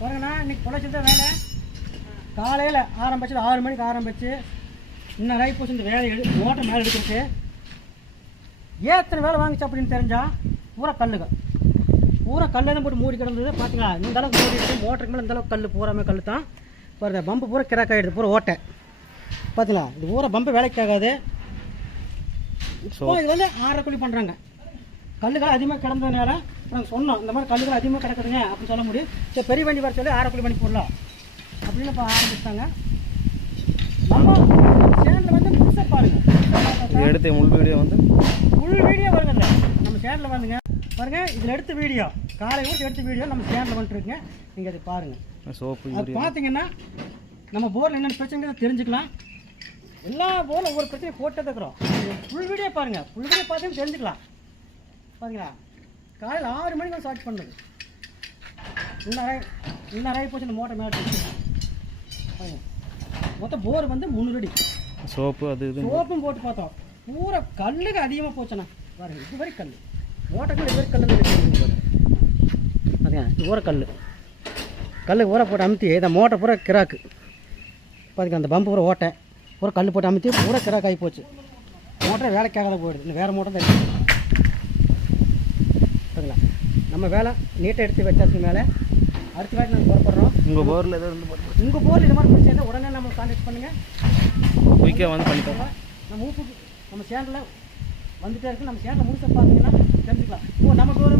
பாருங்கண்ணா இன்னைக்கு பொழைச்சது தான் வேலை. காலையில் ஆரம்பிச்சது 6 மணிக்கு ஆரம்பிச்சு இன்னும் ரைட் போச்சு இந்த வேலை மோட்டர் மேலே எடுத்துருக்கு. எத்தனை வேலை வாங்கிச்சு அப்படின்னு தெரிஞ்சால் பூரா கல்லுங்க, பூரா கல்லை தான் போட்டு மூடி கிடந்தது. பார்த்தீங்களா இந்த அளவுக்கு மூடி இருக்குது. மோட்டருக்கு மேலே இந்த அளவுக்கு கல் பூராமே கல் தான். பாருங்க பம்பு பூரா கிராக் ஆகிடுது, பூரா ஓட்டை. பார்த்தீங்களா இது பூரா பம்பு வேலைக்கு ஆகாது. இப்போ இது வந்து 6 கூலி பண்ணுறாங்க. கல்லுகள் அதிகமாக கிடந்ததுனால நாங்கள் சொன்னோம் இந்த மாதிரி கல்லுகள் அதிகமாக கிடக்குதுங்க அப்படின்னு சொல்ல முடியும். சரி பெரிய வண்டி வர சொல்லி 6 கூலி பண்ணி போடலாம் அப்படின்னு இப்போ ஆரம்பிச்சிட்டாங்க. நம்ம சேனலில் வந்து புதுசாக பாருங்கள், எடுத்த முழு வீடியோ வந்து ஃபுல் வீடியோ வருங்க நம்ம சேனலில் வந்துங்க. பாருங்கள் இதில் எடுத்த வீடியோ காலை ஊற்றி எடுத்த வீடியோ நம்ம சேனலில் வந்துட்டுருக்குங்க. நீங்கள் அதை பாருங்கள். சோப்பு அது பார்த்தீங்கன்னா நம்ம போரில் என்னென்ன பிரச்சனைகளை தெரிஞ்சுக்கலாம். எல்லா போரில் ஒவ்வொரு பிரச்சனையும் போட்டு இருக்கிறோம். ஃபுல் வீடியோ பாருங்கள், ஃபுல் வீடியோ பார்த்தீங்கன்னா தெரிஞ்சுக்கலாம். பார்த்தீங்களா காலையில் 6 மணிக்கு வந்து ஸ்டார்ட் பண்ணுது. இன்னும் போச்சு இந்த மோட்டர் மேலே பாருங்க. மொத்தம் போர் வந்து 300 அடி. சோப்பு அது இது சோப்பும் போட்டு பார்த்தோம். பூரா கல்லுக்கு அதிகமாக போச்சுண்ணா. பாருங்க இது வரை கல் மோட்டருக்கு இது வரை கல் பாருங்க. இது ஊற கல் ஊற போட்டு அமுத்தி இந்த மோட்டர் பூரா கிராக்கு. பாருங்க அந்த பம்பு பூரா ஓட்டை பூரா கல் போட்டு அமுத்தி பூரா கிராக் ஆகி போச்சு. மோட்டர் வேலைக்காக போயிடுது. இந்த வேறு மோட்டர் தான் இருக்குது. பாருங்களா நம்ம வேலை நீட்டாக எடுத்து வச்சாச்சு. மேலே அடுத்த வேலை நாங்கள் புறப்படுறோம். உங்கள் போரில் எதாவது உங்கள் போரில் இது மாதிரி பிடிச்சா உடனே நம்ம கான்டாக்ட் பண்ணுங்கள். குயிக்காக வந்து பண்ணித்தரோம். நம்ம ஊருக்கு நம்ம சேனலில் வந்துகிட்டே இருக்குது. நம்ம சேனலில் முழுசாக பார்த்தீங்கன்னா தெரிஞ்சுக்கலாம். ஓ நமக்கு ஒரு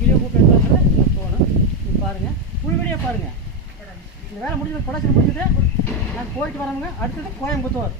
வீடியோ கூப்பிட்டு எடுத்துக்கிறத நீங்கள் போகணும். நீங்கள் பாருங்கள் ஃபுல் வீடியோ பாருங்கள். இந்த வேலை முடிஞ்சது பொள்ளாச்சி முடிஞ்சது. நாங்கள் போயிட்டு வரவங்க அடுத்தது கோயம்புத்தூர்.